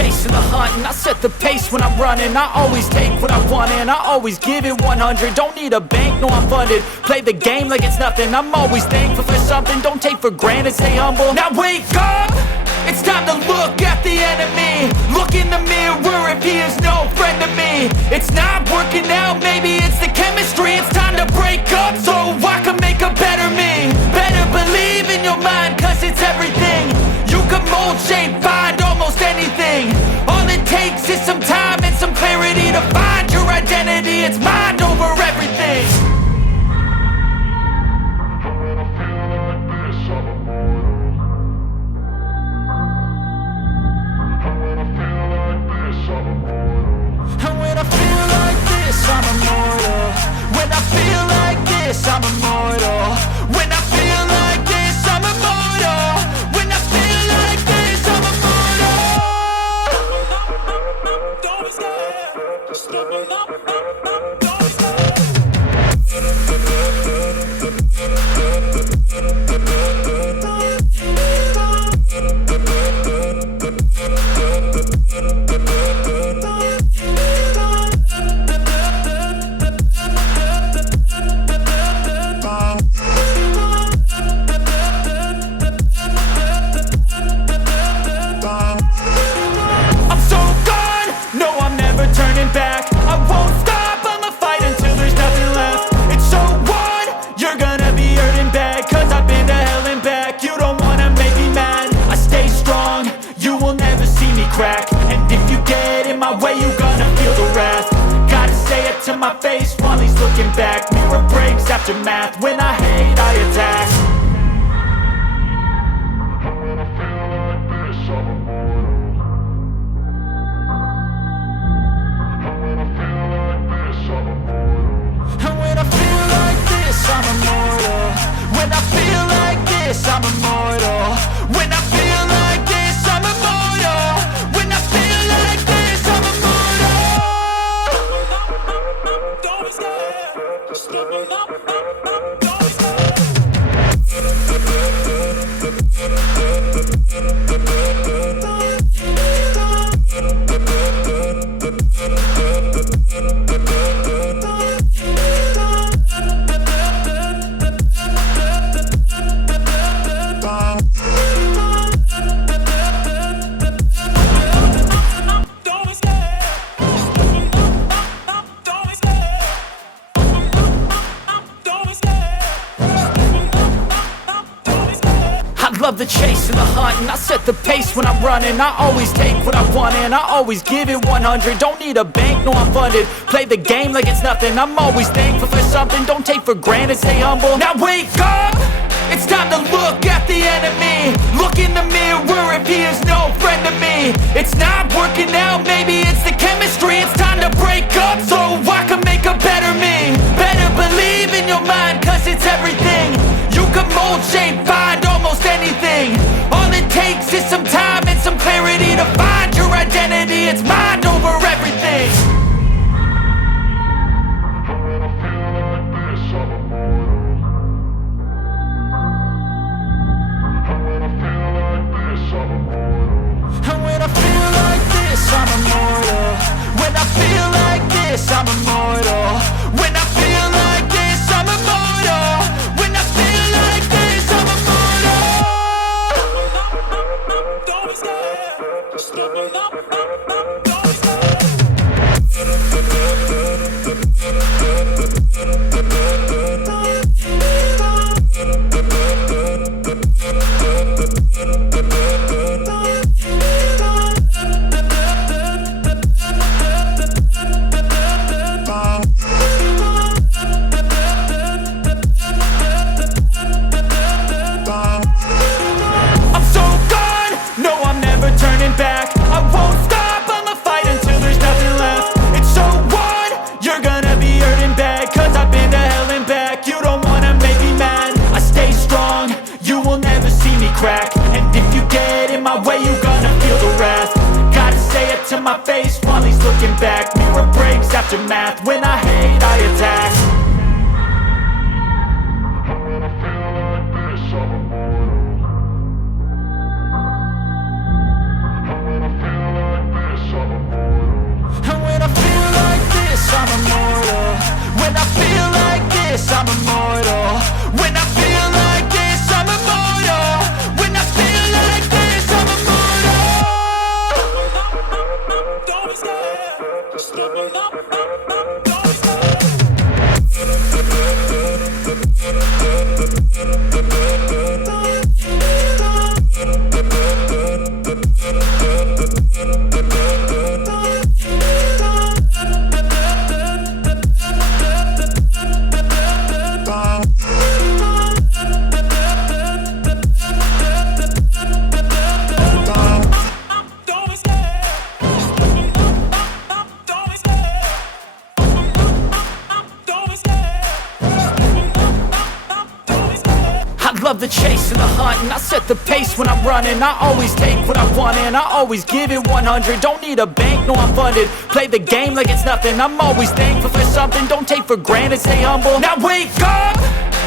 chase and the hunt, and I set the pace when I'm running. I always take what I want and I always give it 100. Don't need a bank, no I'm funded. Play the game like it's nothing. I'm always thankful for something. Don't take for granted, stay humble. Now wake up! It's time to look at the enemy. Look in the mirror if he is no friend to me. It's not working out, maybe it's the chemistry. It's time to break up so I can make a better me. Better believe in your mind, cause it's everything. You can mold, shape, find almost anything. All it takes is some time and some clarity to find your identity. It's mind over everything. I'm immortal. When I feel like this, I'm immortal. When I feel like this, I'm immortal. When I feel like this, I'm immortal. Don't be scared. Just open up. Don't be scared. Back. I won't stop, I'ma fight until there's nothing left. It's so on, you're gonna be hurting bad, cause I've been to hell and back. You don't wanna make me mad, I stay strong, you will never see me crack. And if you get in my way, you're gonna feel the wrath. Gotta say it to my face while he's looking back. Mirror breaks after math, when I hate I attack. I'm immortal. When I feel like this, I'm immortal. When I feel like this, I'm immortal. When I feel like this, I'm immortal. Don't be scared. Just open up. Don't be love the chase and the hunt, and I set the pace when I'm running. I always take what I want and I always give it 100. Don't need a bank, no I'm funded. Play the game like it's nothing. I'm always thankful for something. Don't take for granted, stay humble. Now wake up! It's time to look at the enemy. Look in the mirror if he is no friend to me. It's not working out, maybe it's the chemistry. It's time to break up so I can make a better me. Better believe in your mind, cause it's everything. You can mold, shape, find almost anything. All it takes is some time and some clarity to find your identity. It's mind over everything. And when I feel like this, I'm immortal. When I feel like this, I'm immortal. When I feel like this, I'm immortal. When I feel like this, I'm immortal. Don't be scared. Just open up. Don't be scared. Back. I won't stop, I'ma fight until there's nothing left. It's so on, you're gonna be hurting bad, cause I've been to hell and back. You don't wanna make me mad, I stay strong, you will never see me crack. And if you get in my way, you're gonna feel the wrath. Gotta say it to my face while he's looking back. Mirror breaks after math, when I hate I attack. I'm When I feel like this, I'm immortal. When I feel like this, I'm immortal. When I feel like this, I'm immortal. Don't be scared. Just open up. Don't be scared. Love the chase and the hunt, and I set the pace when I'm running. I always take what I want and I always give it 100. Don't need a bank, no I'm funded. Play the game like it's nothing. I'm always thankful for something. Don't take for granted, stay humble. Now wake up!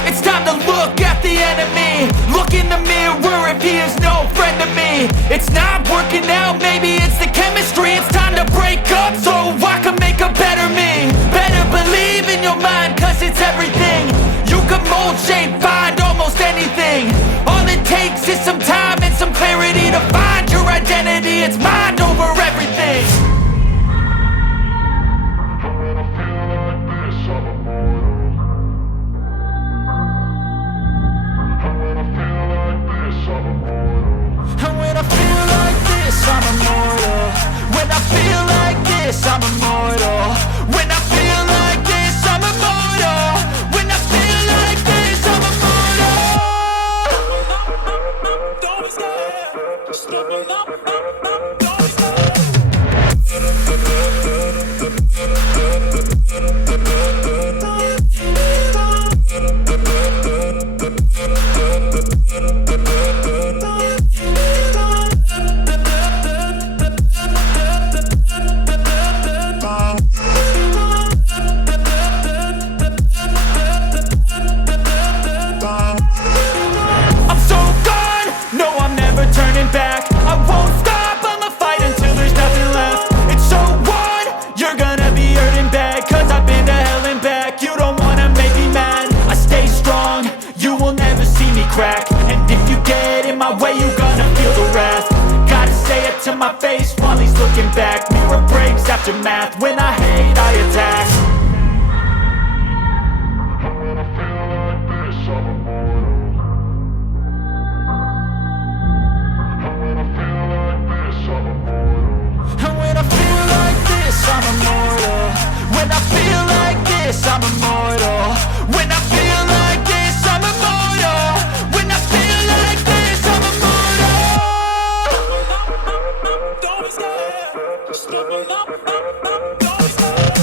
It's time to look at the enemy. Look in the mirror if he is no friend to me. It's not working out, maybe it's the chemistry. It's time to break up so I can make a better me. Better believe in your mind, cause it's everything. You can mold, shape, find almost anything. All it takes is some time and some clarity to find your identity. It's mind over everything. And when I feel like this, I'm immortal. When I feel like this, I'm immortal. When I feel like this, I'm immortal. When I feel like this, I'm immortal. Don't be scared. Just open up. Don't be scared. Back. I won't stop, I'ma fight until there's nothing left. It's so what? You're gonna be hurting bad, cause I've been to hell and back. You don't wanna make me mad. I stay strong, you will never see me crack. And if you get in my way, you gonna feel the wrath. Gotta say it to my face while he's looking back. Mirror breaks after math, when I hate I attack. I'm immortal. When I feel like this, I'm immortal. When I feel like this, I'm immortal. When I feel like this, I'm immortal. Don't be scared. Just open up. Don't be scared.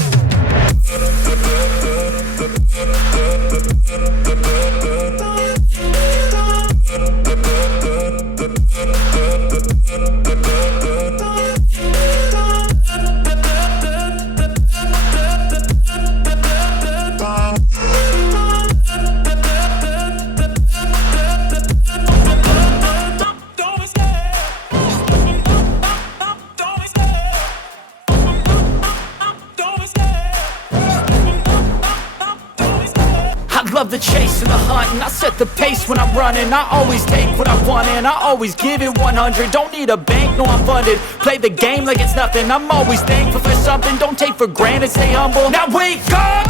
Love the chase and the hunt, and I set the pace when I'm running. I always take what I want and I always give it 100. Don't need a bank, no I'm funded. Play the game like it's nothing. I'm always thankful for something. Don't take for granted, stay humble. Now wake up!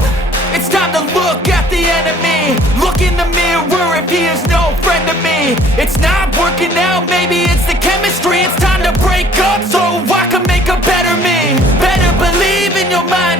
It's time to look at the enemy. Look in the mirror if he is no friend to me. It's not working out, maybe it's the chemistry. It's time to break up so I can make a better me. Better believe in your mind,